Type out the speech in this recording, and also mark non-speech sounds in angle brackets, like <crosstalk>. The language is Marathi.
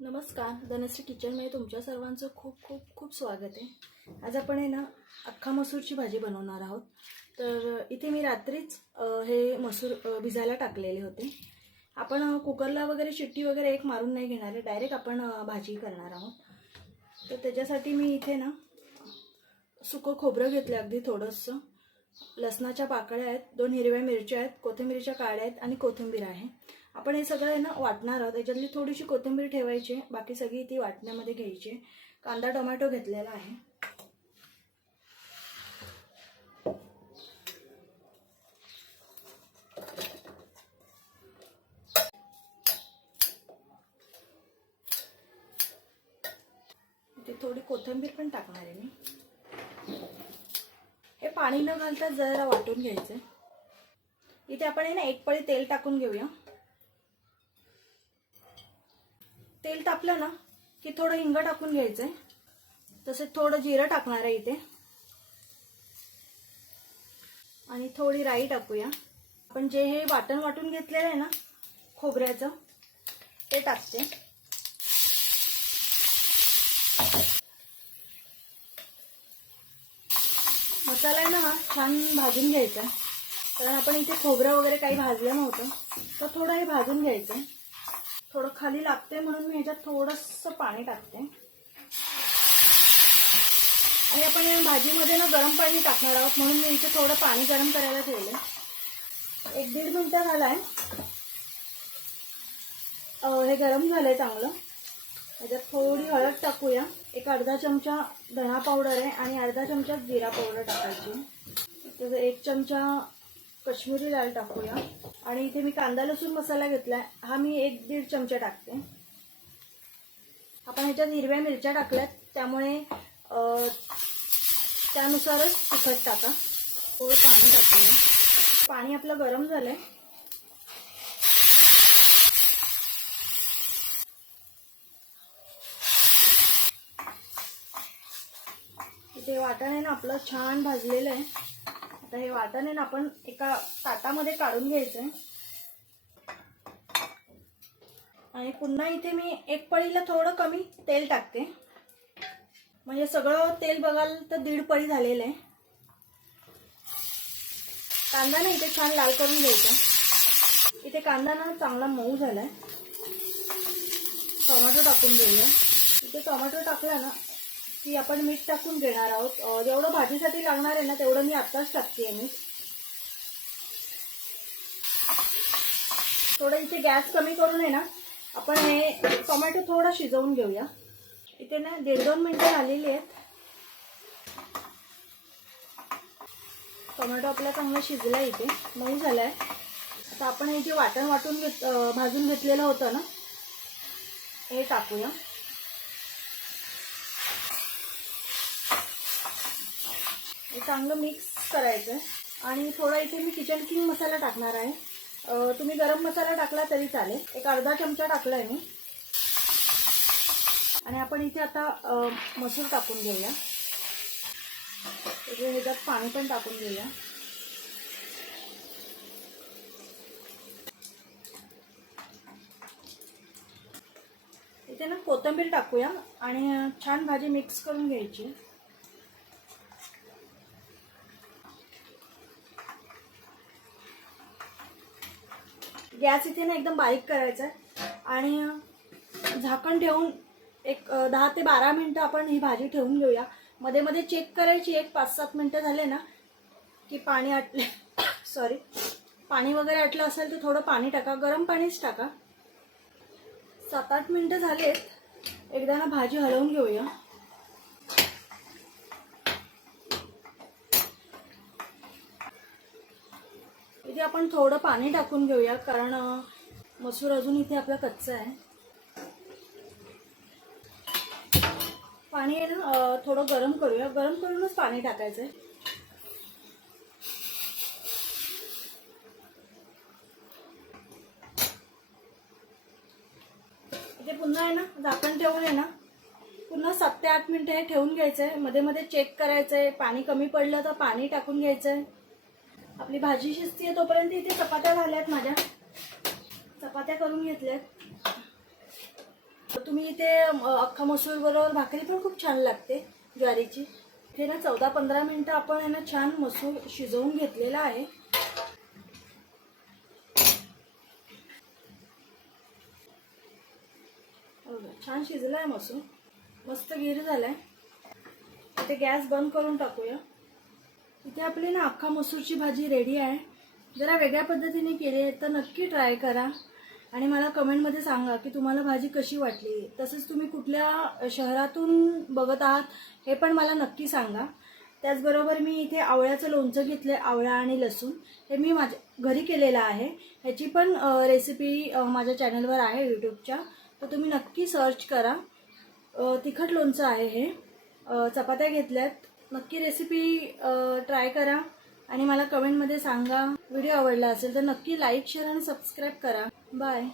नमस्कार धनश्री किचनमध्ये तुमच्या सर्वांचं खूप खूप खूप स्वागत आहे. आज आपण आहे ना अख्खा मसूरची भाजी बनवणार आहोत. तर इथे मी रात्रीच हे मसूर भिजायला टाकलेले होते. आपण कुकरला वगैरे शिट्टी वगैरे एक मारून नाही घेणार आहे. डायरेक्ट आपण भाजी करणार आहोत. तर त्याच्यासाठी मी इथे ना सुकं खोबरं घेतलं अगदी थोडंसं. लसणाच्या पाकळ्या आहेत दोन हिरव्या मिरच्या आहेत कोथिंबीरच्या काळ्या आहेत आणि कोथिंबीर आहे. आपण हे सगळं आहे ना वाटणार आहोत. त्याच्यातली थोडीशी कोथिंबीर ठेवायची बाकी सगळी ती वाटण्यामध्ये घ्यायची. कांदा टोमॅटो घेतलेला आहे. इथे थोडी कोथिंबीर पण टाकणार आहे मी. पाणी न घालता जरा वाटून घ्यायचं. इथे आपण आहे ना एक पळी तेल टाकून घेऊया. तेल तापलं ना की थोडं हिंग टाकून घ्यायचंय. तसेच थोडं जिरं टाकणार आहे इथे. आणि थोडी राई टाकूया. आपण जे हे वाटण वाटून घेतलेलं आहे ना खोबऱ्याचं ते टाकते. मसाला आहे ना छान भाजून घ्यायचा. कारण आपण इथे खोबरं वगैरे काही भाजलं नव्हतं तर थोडं हे भाजून घ्यायचं. थोडं खाली लागते म्हणून मी ह्याच्यात थोडंसं पाणी टाकते. आणि आपण या भाजीमध्ये ना गरम पाणी टाकणार आहोत म्हणून मी इथे थोडं पाणी गरम करायला ठेवलं एक दीड मिनटं झालं आहे हे गरम झालं आहे चांगलं. त्याच्यात थोडी हळद टाकूया. एक अर्धा चमचा धणा पावडर आहे आणि अर्धा चमचा जिरा पावडर टाकायची. त्याचा एक चमचा कश्मीरी लाल टाकूया. आणि इथे मी कांदा लसूण मसाला घेतलाय. हा मी एक दीड चमचा टाकते. आपण ह्याच्यात हिरव्या मिरच्या टाकल्यात. त्यामुळे त्यानुसारच तिखट टाका. थोडं पाणी टाकूया. पाणी आपलं गरम झालंय. ते वाटण आहे ना आपलं छान भाजलेलं आहे. आता हे वाटण आहे ना आपण एका ताटामध्ये काढून घ्यायचं आहे. आणि पुन्हा इथे मी एक पळीला थोडं कमी तेल टाकते. म्हणजे सगळं तेल बघाल तर दीड पळी झालेलं आहे. कांदा ना इथे छान लाल करून घ्यायचा इथे कांदा ना चांगला मऊ झालाय. टोमॅटो टाकून घेऊया. इथे टोमॅटो टाकला ना की आपण मीठ टाकून घेणार आहोत. जेवढं भाजीसाठी लागणार आहे ना तेवढं मी आत्ताच टाकते मीठ. थोडं इथे गॅस कमी करून आहे ना आपण हे टोमॅटो थोडं शिजवून घेऊया. इथे ना दीड दोन मिनटं झालेली आहेत. टोमॅटो आपला चांगला शिजला इथे मऊ आहे आता आपण हे जे वाटण वाटून घेत भाजून घेतलेलं होतं ना हे टाकूया. हे चांगलं मिक्स करायचं आहे आणि थोडा इथे मी किचन किंग मसाला टाकणार आहे. तुम्ही गरम मसाला टाकला तरी चालेल. एक अर्धा चमचा टाकला आहे मी. आणि आपण इथे आता मसूर टाकून घेऊया. ह्याच्यात पाणी पण टाकून घेऊया. इथे ना कोथिंबीर टाकूया. आणि छान भाजी मिक्स करून घ्यायची. गॅस इथे ना एकदम बारीक करायचा आहे. आणि झाकण ठेवून एक दहा ते बारा मिनटं आपण ही भाजी ठेवून घेऊया. मध्ये मध्ये चेक करायची एक पाच सात मिनटं झाले ना की पाणी आटले. <coughs> सॉरी पाणी वगैरे आटलं असेल तर थोडं पाणी टाका. गरम पाणीच टाका. सात आठ मिनटं झालेत. एकदा ना भाजी हलवून घेऊया. इथे आपण थोडं पाणी टाकून घेऊया कारण मसूर अजून इथे आपला कच्चा आहे. पाणी आहे ना थोडं गरम करूया. गरम करूनच पाणी टाकायचं आहे इथे पुन्हा आहे ना झाकण ठेवून आहे ना. पुन्हा सात ते आठ मिनिटं हे ठेवून घ्यायचं आहे मध्ये मध्ये चेक करायचं आहे पाणी कमी पडलं तर पाणी टाकून घ्यायचं आहे आपली भाजी शिजतीये तोपर्यंत इथे चपात्या झाल्यात माझ्या. चपात्या करून घेतल्यात. तुम्ही इथे अख्खा मसूर बरोबर भाकरी पण खूप छान लागते ज्वारीची. इथे ना चौदा पंधरा मिनटं आपण आहे ना छान मसूर शिजवून घेतलेला आहे. छान छान आहे मसूर. मस्त गिर झालाय. इथे गॅस बंद करून टाकूया. इथे आपली ना अख्खा मसूरची भाजी रेडी आहे. जरा वेगळ्या पद्धतीने केली आहे तर नक्की ट्राय करा. आणि मला कमेंटमध्ये सांगा की तुम्हाला भाजी कशी वाटली? तसंच तुम्ही कुठल्या शहरातून बघत आहात हे पण मला नक्की सांगा. त्याचबरोबर मी इथे आवळ्याचं लोणचं घेतलं आहे आवळा आणि लसूण. हे मी माझ्या घरी केलेलं आहे. ह्याची पण रेसिपी माझ्या चॅनलवर आहे यूट्यूबच्या तर तुम्ही नक्की सर्च करा. तिखट लोणचं आहे हे. चपात्या घेतल्यात. नक्की रेसिपी ट्राय करा आणि मला कमेंटमध्ये सांगा. व्हिडिओ आवडला असेल तर नक्की लाईक शेअर आणि सबस्क्राईब करा. बाय